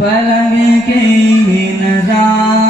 पलग के भी नजार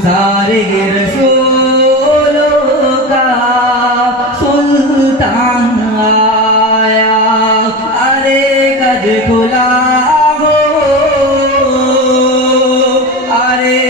सारे रसूलों का सुल्तान आया। अरे कद खुला हो अरे